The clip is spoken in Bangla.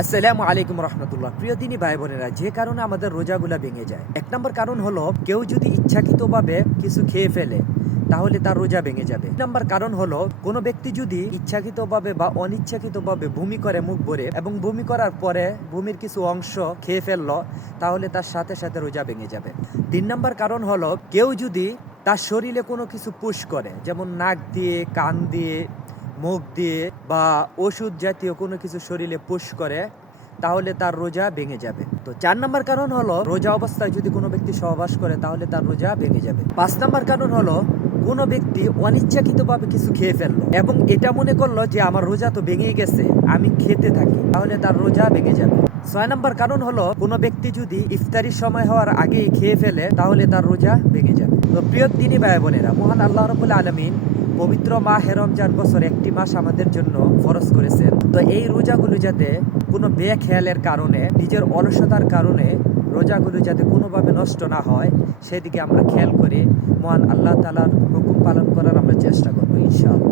আসসালামু আলাইকুম রহমতুল্লাহ। প্রিয় দিনী ভাই বোনেরা, যে কারণে আমাদের রোজাগুলা ভেঙে যায়, এক নম্বর কারণ হলো কেউ যদি ইচ্ছাকৃতভাবে কিছু খেয়ে ফেলে তাহলে তার রোজা ভেঙে যাবে। দুই নম্বর কারণ হলো কোনো ব্যক্তি যদি ইচ্ছাকৃতভাবে বা অনিচ্ছাকৃতভাবে বমি করে মুখ ভরে এবং বমি করার পরে বমির কিছু অংশ খেয়ে ফেললো তাহলে তার সাথে সাথে রোজা ভেঙে যাবে। তিন নম্বর কারণ হলো কেউ যদি তার শরীরে কোনো কিছু পুশ করে, যেমন নাক দিয়ে, কান দিয়ে, মুখ দিয়ে বা ওষুধ জাতীয় কোনো কিছু শরীরে পুশ করে তাহলে তার রোজা ভেঙে যাবে। তো 4 নম্বর কারণ হলো রোজা অবস্থায় যদি কোনো ব্যক্তি সহবাস করে তাহলে তার রোজা ভেঙে যাবে। 5 নম্বর কারণ হলো কোনো ব্যক্তি অনিচ্ছাকৃতভাবে কিছু খেয়ে ফেললো এবং এটা মনে করলো যে আমার রোজা তো ভেঙেই গেছে, আমি খেতে থাকি, তাহলে তার রোজা ভেঙে যাবে। 6 নম্বর কারণ হলো কোনো ব্যক্তি যদি ইফতারির সময় হওয়ার আগেই খেয়ে ফেলে তাহলে তার রোজা ভেঙে যাবে। তো প্রিয় দিনী ভাই বোনেরা, মহান আল্লাহ রাব্বুল আলামিন পবিত্র মাহে রমজান বছর একটি মাস আমাদের জন্য ফরজ করেছেন। তো এই রোজাগুলো যাতে কোনো বেখেয়ালের কারণে, নিজের অলসতার কারণে রোজাগুলো যাতে কোনোভাবে নষ্ট না হয় সেদিকে আমরা খেয়াল করে মহান আল্লাহ তাআলার হুকুম পালন করার আমরা চেষ্টা করবো ইনশাআল্লাহ।